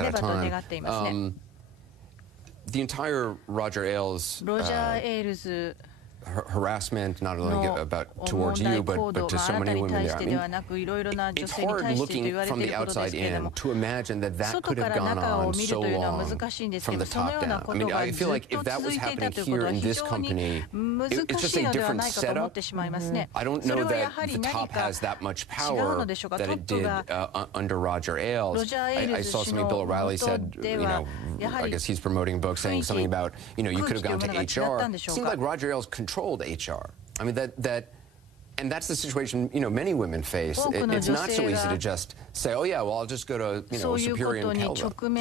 almost out of time. The entire Roger Ailes harassment, not only about towards you, but to so many women there. I mean, it's hard looking from the outside in to imagine that that could have gone on so long from the top down. I mean, I feel like if that was happening here in this company, it's just a different setup. I don't know that the top has that much power that it did under Roger Ailes. I saw something Bill O'Reilly said, you know, I guess he's promoting a book saying something about, you know, you could have gone to HR. It seemed like Roger Ailes controlled HR. I mean, and that's the situation, you know, many women face. It's not so easy to just say, oh yeah, well, I'll just go to, you know, Superior and tell them.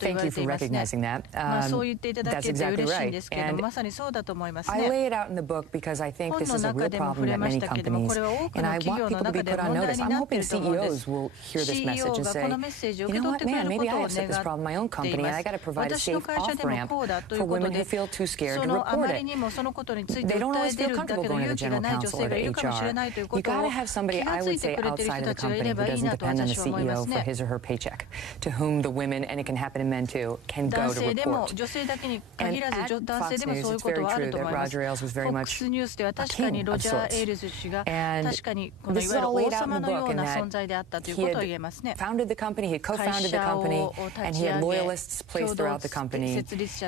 Thank you for recognizing that. That's exactly right. And I lay it out in the book because I think this is a real problem at many companies, and I want people to be put on notice. I'm hoping CEOs will hear this message and say, you know what, man, maybe I have set this problem in my own company, and I got to provide a safe off-ramp for women who feel too scared to report it. They don't always feel comfortable going to the general counsel or to HR. You got to have somebody, I would say, outside of the company who doesn't depend on the CEO for his or her paycheck, to whom the women, and it can happen to men too, can go to report. And at Fox News, it's very true that Roger Ailes was very much a king of sorts. And this is all laid out in the book, in that he had founded the company, he had co-founded the company, and he had loyalists placed throughout the company,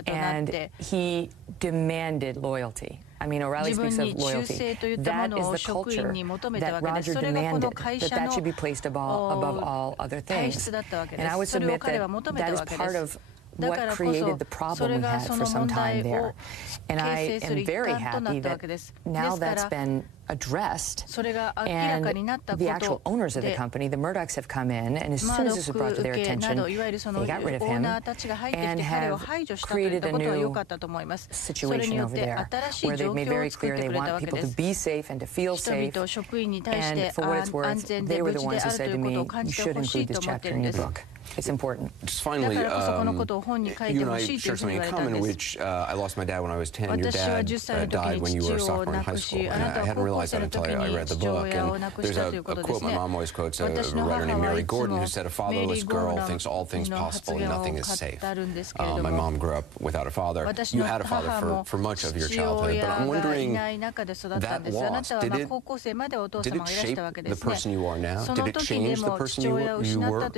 and he demanded loyalty. I mean, O'Reilly speaks of loyalty. That is the culture that Roger demanded, that should be placed above all other things. And I would submit that that is part of what created the problem we had for some time there. And I am very happy that now that's been addressed, and the actual owners of the company, the Murdochs, have come in, and as soon as this was brought to their attention, they got rid of him and have created a new situation over there where they've made very clear they want people to be safe and to feel safe. And for what it's worth, they were the ones who said to me, you should include this chapter in your book. It's important. Just finally, you and I share something in common, which I lost my dad when I was 10. Your dad died when you were a sophomore in high school. And I hadn't realized that until I read the book. And there's a quote my mom always quotes, a writer named Mary Gordon, who said, a fatherless girl thinks all things possible and nothing is safe. My mom grew up without a father. You had a father for much of your childhood. But I'm wondering, that loss, did it shape the person you are now? Did it change the person you were?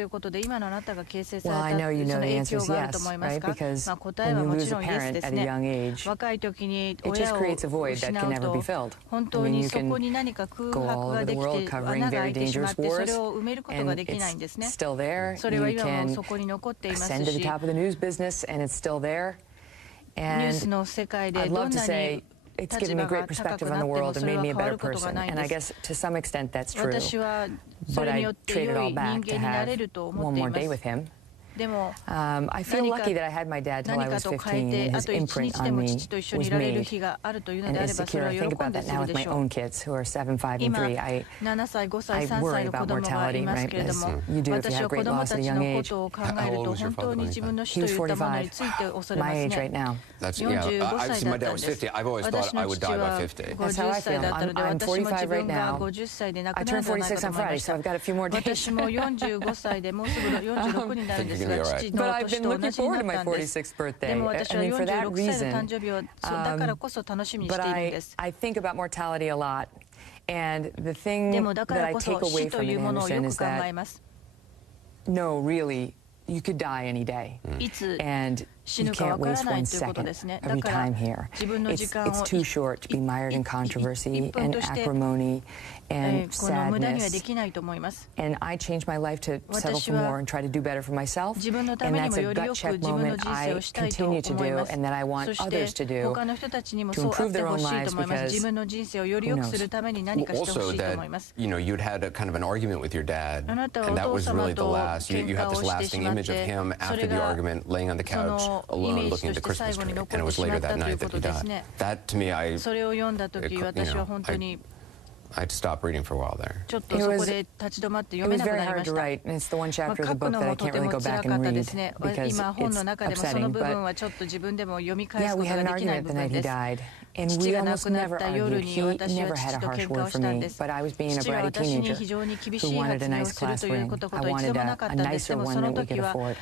Well, I know you know the answer is yes, right? Because when you lose a parent at a young age, it just creates a void that can never be filled. I mean, you can go all over the world covering very dangerous wars, and it's still there. You can ascend to the top of the news business, and it's still there. And I'd love to say, it's given me great perspective on the world and made me a better person. And I guess to some extent that's true. But I trade it all back to have one more day with him. I feel lucky that I had my dad till I was 15, and his imprint on me was made and is secure. I think about that now with my own kids, who are 7, 5, and 3. I worry about mortality, right, as you do if you have great loss at a young age. How old was your father when he died? He was 45, my age right now. That's, yeah, I see my dad was 50. I've always thought I would die by 50. That's how I feel. I'm 45 right now. I turn 46 on Friday, so I've got a few more days. But I've been looking forward to my 46th birthday. I mean, for that reason. But I think about mortality a lot. And the thing that I take away from it, Anderson, is that, no, really, you could die any day. And you can't waste 1 second of your time here. It's too short to be mired in controversy and acrimony and sadness. And I changed my life to settle for more and try to do better for myself. And that's a gut check moment I continue to do, and that I want others to do, to improve their own lives, because who knows? Also that, you know, you'd had a kind of an argument with your dad, and that was really the last, you had this lasting image of him after the argument, laying on the couch alone looking at the Christmas tree, and it was later that night that he died. That, to me, I had to stop reading for a while there. It was very hard to write, and it's the one chapter of the book that I can't really go back and read because it's upsetting. But yeah, we had an argument the night he died, and we almost never argued. He never had a harsh word for me, but I was being a bratty teenager who wanted a nice class ring. I wanted a nicer one than we could afford.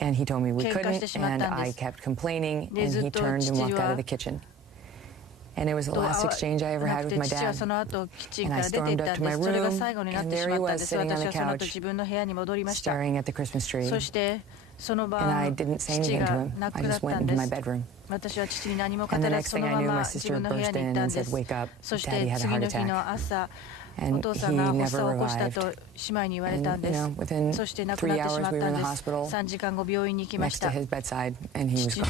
And he told me we couldn't, and I kept complaining, and he turned and walked out of the kitchen. And it was the last exchange I ever had with my dad. And I stormed up to my room, and there he was sitting on the couch, staring at the Christmas tree. And I didn't say anything to him. I just went into my bedroom. And the next thing I knew, my sister burst in and said, "Wake up, Daddy had a heart attack." And he never revived. And, within 3 hours, we were in the hospital next to his bedside, and he was gone.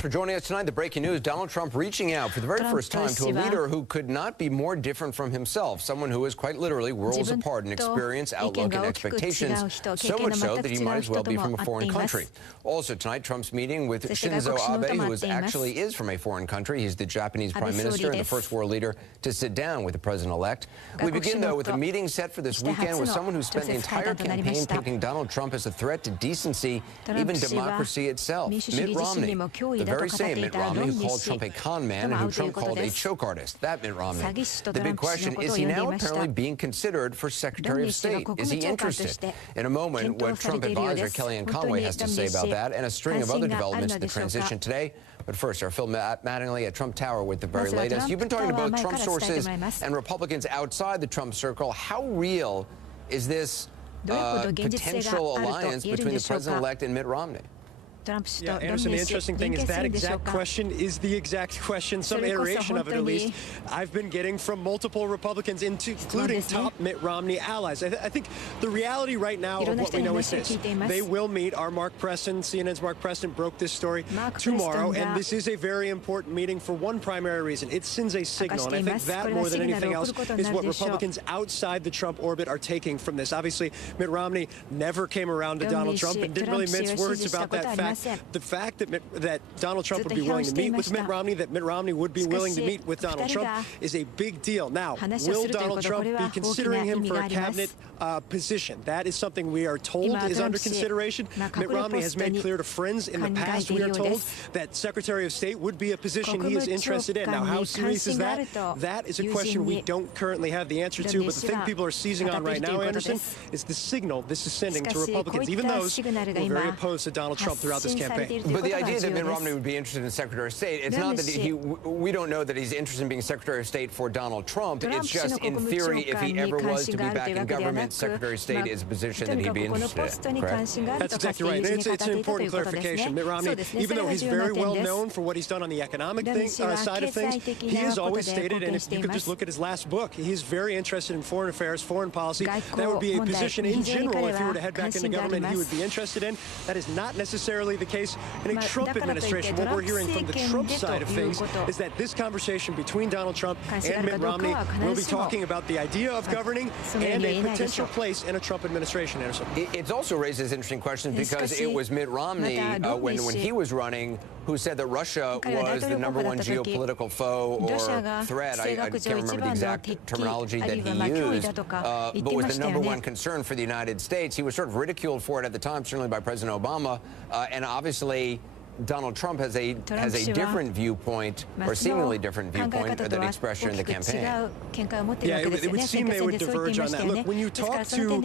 For joining us tonight, the breaking news, Donald Trump reaching out for the very first time to a leader who could not be more different from himself, someone who is quite literally worlds apart in experience, outlook, and expectations, so much so that he might as well be from a foreign country. Also tonight, Trump's meeting with Shinzo Abe, who actually is from a foreign country. He's the Japanese prime minister and the first world leader to sit down with the president-elect. We begin, though, with a meeting set for this weekend with someone who spent the entire campaign painting Donald Trump as a threat to decency, even democracy itself. Mitt Romney, the very same Mitt Romney who called Trump a con man and who Trump called a choke artist. That Mitt Romney. The big question, is he now apparently being considered for Secretary of State? Is he interested? In a moment, what Trump advisor Kellyanne Conway has to say about that and a string of other developments in the transition today. But first, our Phil Mattingly at Trump Tower with the very latest. You've been talking to both Trump sources and Republicans outside the Trump circle. How real is this potential alliance between the president-elect and Mitt Romney? Yeah, Anderson, the interesting thing is that exact question is the exact question, some iteration of it at least, I've been getting from multiple Republicans, including top Mitt Romney allies. I think the reality right now of what we know is this. They will meet. Our Mark Preston, CNN's Mark Preston, broke this story tomorrow, and this is a very important meeting for one primary reason. It sends a signal, and I think that more than anything else is what Republicans outside the Trump orbit are taking from this. Obviously, Mitt Romney never came around to Donald Trump and didn't really mince words about that fact. The fact that Donald Trump would be willing to meet with Mitt Romney, that Mitt Romney would be willing to meet with Donald Trump, is a big deal. Now, will Donald Trump be considering him for a cabinet position? That is something we are told is under consideration. Mitt Romney has made clear to friends in the past, we are told, that Secretary of State would be a position he is interested in. Now, how serious is that? That is a question we don't currently have the answer to, but the thing people are seizing on right now, Anderson, is the signal this is sending to Republicans, even those who are very opposed to Donald Trump throughout this campaign. But the idea that Mitt Romney would be interested in Secretary of State, it's not that we don't know that he's interested in being Secretary of State for Donald Trump. It's just in theory, if he ever was to be back in government, Secretary of State is a position that he'd be interested in, correct? That's exactly right. It's an important clarification. Mitt Romney, even though he's very well known for what he's done on the economic side of things, he has always stated, and if you could just look at his last book, he's very interested in foreign affairs, foreign policy. That would be a position in general, if he were to head back into government, he would be interested in. That is not necessarily the case in a Trump administration. What we're hearing from the Trump side of things is that this conversation between Donald Trump and Mitt Romney will be talking about the idea of governing and a potential place in a Trump administration, Anderson. It also raises interesting questions because it was Mitt Romney, when he was running, who said that Russia was the #1 geopolitical foe or threat. I can't remember the exact terminology that he used, but was the #1 concern for the United States. He was sort of ridiculed for it at the time, certainly by President Obama, and obviously Donald Trump has a different viewpoint, or seemingly different viewpoint, than expressed during the campaign. Yeah, it would seem they would diverge on that. Look, when you talk to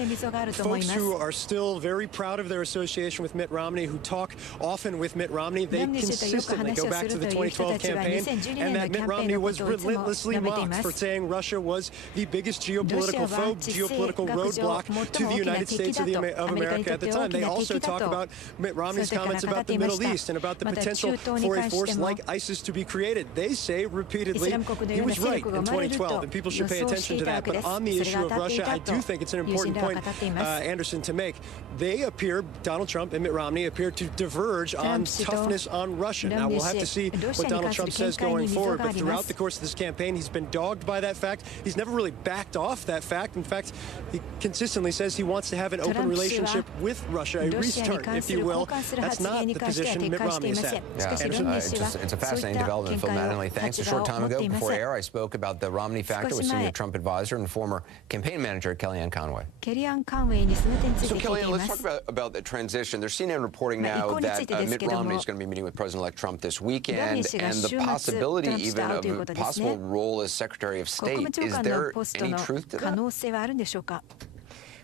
folks who are still very proud of their association with Mitt Romney, who talk often with Mitt Romney, they consistently go back to the 2012 campaign, and that Mitt Romney was relentlessly mocked for saying Russia was the biggest geopolitical foe, geopolitical roadblock to the United States of America at the time. They also talk about Mitt Romney's comments about the Middle East and about the potential for a force like ISIS to be created. They say repeatedly he was right in 2012, and people should pay attention to that. But on the issue of Russia, I do think it's an important point, Anderson, to make. They appear, Donald Trump and Mitt Romney appear to diverge on toughness on Russia. Now, we'll have to see what Donald Trump says going forward, but throughout the course of this campaign, he's been dogged by that fact. He's never really backed off that fact. In fact, he consistently says he wants to have an open relationship with Russia, a restart, if you will. That's not the position Mitt Romney is at. Yeah, it's a fascinating development. Phil Mattingly, thanks. A short time ago, before air, I spoke about the Romney factor with senior Trump advisor and former campaign manager Kellyanne Conway. So, Kellyanne, let's talk about the transition. There's CNN reporting now that Mitt Romney is going to be meeting with President-elect Trump this weekend, and the possibility even of a possible role as Secretary of State. Is there any truth to that?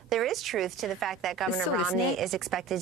There is truth to the fact that Governor Romney is expected